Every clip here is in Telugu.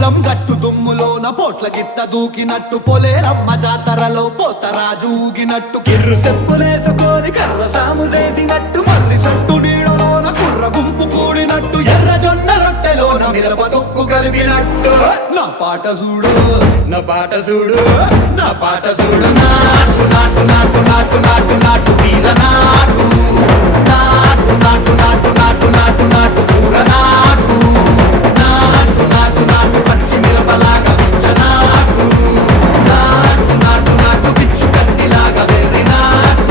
పొలం గట్టు దుమ్ములోన పోట్ల గిత్త దూకినట్టు పొలేరమ్మ జాతరలో పోతరాజు ఊగినట్టు కిర్రు చెప్పులేసుకొని కర్ర సాము చేసినట్టు మర్రి సట్టు నీడలోన కుర్ర గుంపు కూడినట్టు ఎర్ర జొన్న రొట్టెలోన మిరప దొక్కు కలిపినట్టు నా పాట చూడు నా పాట చూడు నా పాట చూడు నాటు నాటు నాటు నాటు నాటు నాటు వీర నాటు నాటు నాటు నాటు నాటు నాటు నాటు ఊర నాటు నాటు నాటు నాటు పచ్చి మిరపలాగా పిచ్చ నాటు నాటు నాటు నాటు పిచ్చు కత్తిలాగా వెర్రి నాటు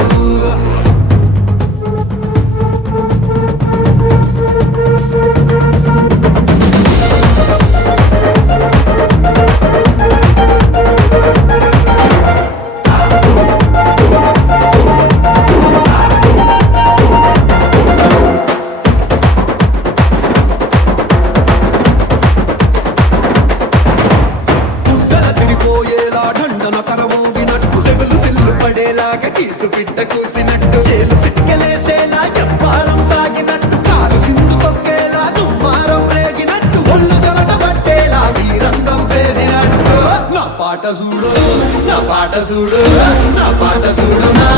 కీసు పిట్ట కూసినట్టు చేలు సిక్కలేసేలా ఎవ్వారం సాగినట్టు కాలు సింధు తొక్కేలా దుమ్మారం రేగినట్టు ఒళ్ళు చెమట పట్టేలా వీరంగం చేసినట్టు నా పాట చూడు నా పాట చూడు నా పాట చూడు నా